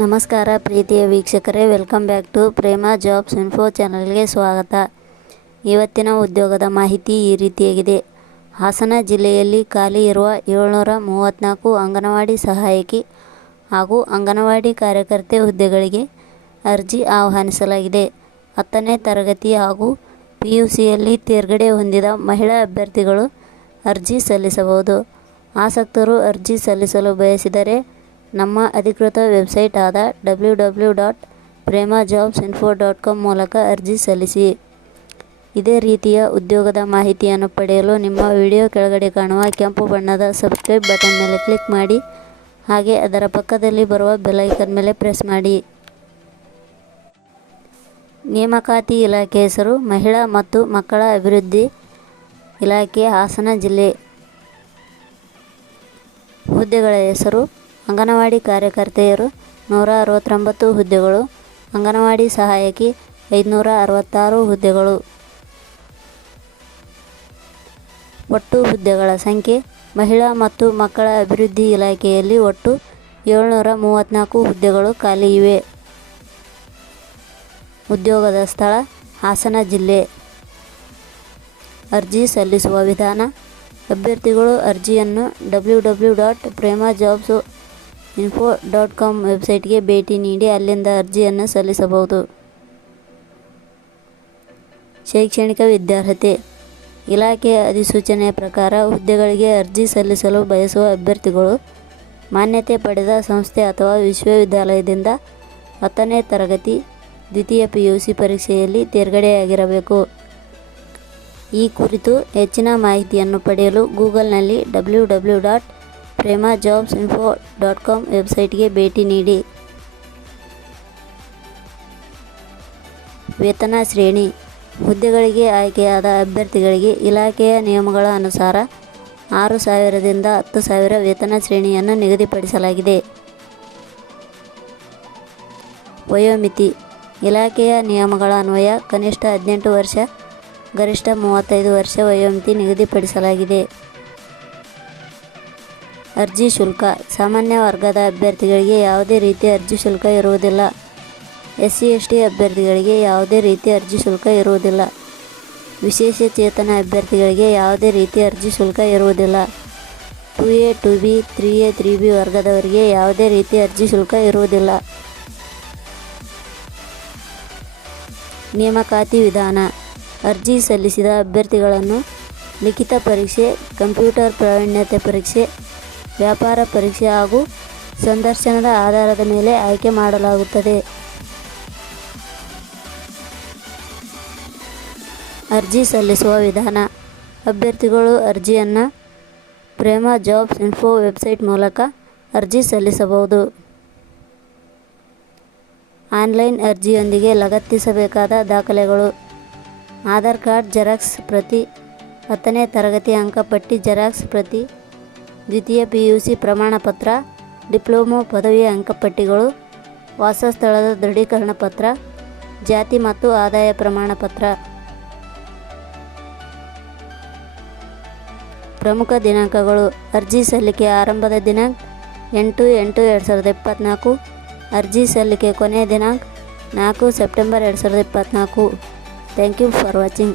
ನಮಸ್ಕಾರ ಪ್ರೀತಿಯ ವೀಕ್ಷಕರೇ, welcome back to Prema jobs info ಚಾನಲ್ಗೆ ಸ್ವಾಗತ. ಇವತ್ತಿನ ಉದ್ಯೋಗದ ಮಾಹಿತಿ ಈ ರೀತಿಯಾಗಿದೆ. ಹಾಸನ ಜಿಲ್ಲೆಯಲ್ಲಿ ಖಾಲಿ ಇರುವ 734 ಅಂಗನವಾಡಿ ಸಹಾಯಕಿ ಹಾಗೂ ಅಂಗನವಾಡಿ ಕಾರ್ಯಕರ್ತೆ ಹುದ್ದೆಗಳಿಗೆ ಅರ್ಜಿ ಆಹ್ವಾನಿಸಲಾಗಿದೆ. 10ನೇ ತರಗತಿ ಹಾಗೂ PUCಯಲ್ಲಿ ತೇರ್ಗಡೆ ಹೊಂದಿದ ಮಹಿಳಾ ಅಭ್ಯರ್ಥಿಗಳು ಅರ್ಜಿ ಸಲ್ಲಿಸಬಹುದು. ಆಸಕ್ತರು ಅರ್ಜಿ ಸಲ್ಲಿಸಲು ಬಯಸಿದರೆ ನಮ್ಮ ಅಧಿಕೃತ ವೆಬ್ಸೈಟ್ ಆದ www.premajobsinfo.com ಮೂಲಕ ಅರ್ಜಿ ಸಲ್ಲಿಸಿ. ಇದೇ ರೀತಿಯ ಉದ್ಯೋಗದ ಮಾಹಿತಿಯನ್ನು ಪಡೆಯಲು ನಿಮ್ಮ ವಿಡಿಯೋ ಕೆಳಗಡೆ ಕಾಣುವ ಕೆಂಪು ಬಣ್ಣದ ಸಬ್ಸ್ಕ್ರೈಬ್ ಬಟನ್ ಮೇಲೆ ಕ್ಲಿಕ್ ಮಾಡಿ, ಹಾಗೆ ಅದರ ಪಕ್ಕದಲ್ಲಿ ಬರುವ ಬೆಲ್ ಐಕಾನ್ ಮೇಲೆ ಪ್ರೆಸ್ ಮಾಡಿ. ನೇಮಕಾತಿ ಇಲಾಖೆ ಹೆಸರು ಮಹಿಳಾ ಮತ್ತು ಮಕ್ಕಳ ಅಭಿವೃದ್ಧಿ ಇಲಾಖೆ, ಹಾಸನ ಜಿಲ್ಲೆ. ಹುದ್ದೆಗಳ ಹೆಸರು: ಅಂಗನವಾಡಿ ಕಾರ್ಯಕರ್ತೆಯರು 169 ಹುದ್ದೆಗಳು, ಅಂಗನವಾಡಿ ಸಹಾಯಕಿ 566 ಹುದ್ದೆಗಳು. ಒಟ್ಟು ಹುದ್ದೆಗಳ ಸಂಖ್ಯೆ: ಮಹಿಳಾ ಮತ್ತು ಮಕ್ಕಳ ಅಭಿವೃದ್ಧಿ ಇಲಾಖೆಯಲ್ಲಿ ಒಟ್ಟು 734 ಹುದ್ದೆಗಳು ಖಾಲಿ ಇವೆ. ಉದ್ಯೋಗದ ಸ್ಥಳ: ಹಾಸನ ಜಿಲ್ಲೆ. ಅರ್ಜಿ ಸಲ್ಲಿಸುವ ವಿಧಾನ: ಅಭ್ಯರ್ಥಿಗಳು ಅರ್ಜಿಯನ್ನು www.premajobsinfo.com ವೆಬ್ಸೈಟ್ಗೆ ಭೇಟಿ ನೀಡಿ ಅಲ್ಲಿಂದ ಅರ್ಜಿಯನ್ನು ಸಲ್ಲಿಸಬಹುದು. ಶೈಕ್ಷಣಿಕ ವಿದ್ಯಾರ್ಹತೆ: ಇಲಾಖೆಯ ಅಧಿಸೂಚನೆಯ ಪ್ರಕಾರ ಹುದ್ದೆಗಳಿಗೆ ಅರ್ಜಿ ಸಲ್ಲಿಸಲು ಬಯಸುವ ಅಭ್ಯರ್ಥಿಗಳು ಮಾನ್ಯತೆ ಪಡೆದ ಸಂಸ್ಥೆ ಅಥವಾ ವಿಶ್ವವಿದ್ಯಾಲಯದಿಂದ 10ನೇ ತರಗತಿ ದ್ವಿತೀಯ PUC ಪರೀಕ್ಷೆಯಲ್ಲಿ ತೇರ್ಗಡೆಯಾಗಿರಬೇಕು. ಈ ಕುರಿತು ಹೆಚ್ಚಿನ ಮಾಹಿತಿಯನ್ನು ಪಡೆಯಲು ಗೂಗಲ್ನಲ್ಲಿ www.premajobsinfo.com ವೆಬ್ಸೈಟ್ಗೆ ಭೇಟಿ ನೀಡಿ. ವೇತನ ಶ್ರೇಣಿ: ಹುದ್ದೆಗಳಿಗೆ ಆಯ್ಕೆಯಾದ ಅಭ್ಯರ್ಥಿಗಳಿಗೆ ಇಲಾಖೆಯ ನಿಯಮಗಳ ಅನುಸಾರ 6,000 ದಿಂದ 10,000 ವೇತನ ಶ್ರೇಣಿಯನ್ನು ನಿಗದಿಪಡಿಸಲಾಗಿದೆ. ವಯೋಮಿತಿ: ಇಲಾಖೆಯ ನಿಯಮಗಳ ಅನ್ವಯ ಕನಿಷ್ಠ 18 ವರ್ಷ, ಗರಿಷ್ಠ 35 ವರ್ಷ ವಯೋಮಿತಿ ನಿಗದಿಪಡಿಸಲಾಗಿದೆ. ಅರ್ಜಿ ಶುಲ್ಕ: ಸಾಮಾನ್ಯ ವರ್ಗದ ಅಭ್ಯರ್ಥಿಗಳಿಗೆ ಯಾವುದೇ ರೀತಿಯ ಅರ್ಜಿ ಶುಲ್ಕ ಇರುವುದಿಲ್ಲ. SC/ST ಅಭ್ಯರ್ಥಿಗಳಿಗೆ ಯಾವುದೇ ರೀತಿಯ ಅರ್ಜಿ ಶುಲ್ಕ ಇರುವುದಿಲ್ಲ. ವಿಶೇಷಚೇತನ ಅಭ್ಯರ್ಥಿಗಳಿಗೆ ಯಾವುದೇ ರೀತಿಯ ಅರ್ಜಿ ಶುಲ್ಕ ಇರುವುದಿಲ್ಲ. 2A, 2B, 3A, 3B ವರ್ಗದವರಿಗೆ ಯಾವುದೇ ರೀತಿಯ ಅರ್ಜಿ ಶುಲ್ಕ ಇರುವುದಿಲ್ಲ. ನೇಮಕಾತಿ ವಿಧಾನ: ಅರ್ಜಿ ಸಲ್ಲಿಸಿದ ಅಭ್ಯರ್ಥಿಗಳನ್ನು ಲಿಖಿತ ಪರೀಕ್ಷೆ, ಕಂಪ್ಯೂಟರ್ ಪ್ರಾವೀಣ್ಯತೆ ಪರೀಕ್ಷೆ, ವ್ಯಾಪಾರ ಪರೀಕ್ಷೆ ಹಾಗೂ ಸಂದರ್ಶನದ ಆಧಾರದ ಮೇಲೆ ಆಯ್ಕೆ ಮಾಡಲಾಗುತ್ತದೆ. ಅರ್ಜಿ ಸಲ್ಲಿಸುವ ವಿಧಾನ: ಅಭ್ಯರ್ಥಿಗಳು ಅರ್ಜಿಯನ್ನು ಪ್ರೇಮ ಜಾಬ್ಸ್ ಇನ್ಫೋ ವೆಬ್ಸೈಟ್ ಮೂಲಕ ಅರ್ಜಿ ಸಲ್ಲಿಸಬಹುದು. ಆನ್ಲೈನ್ ಅರ್ಜಿಯೊಂದಿಗೆ ಲಗತ್ತಿಸಬೇಕಾದ ದಾಖಲೆಗಳು: ಆಧಾರ್ ಕಾರ್ಡ್ ಜೆರಾಕ್ಸ್ ಪ್ರತಿ, 10ನೇ ತರಗತಿ ಅಂಕಪಟ್ಟಿ ಜೆರಾಕ್ಸ್ ಪ್ರತಿ, ದ್ವಿತೀಯ PUC ಪ್ರಮಾಣಪತ್ರ, ಡಿಪ್ಲೊಮೊ ಪದವಿ ಅಂಕಪಟ್ಟಿಗಳು, ವಾಸಸ್ಥಳದ ದೃಢೀಕರಣ ಪತ್ರ, ಜಾತಿ ಮತ್ತು ಆದಾಯ ಪ್ರಮಾಣಪತ್ರ. ಪ್ರಮುಖ ದಿನಾಂಕಗಳು: ಅರ್ಜಿ ಸಲ್ಲಿಕೆ ಆರಂಭದ ದಿನಾಂಕ 8/8/2024. ಅರ್ಜಿ ಸಲ್ಲಿಕೆ ಕೊನೆಯ ದಿನಾಂಕ 4 September 2024. Thank you for watching.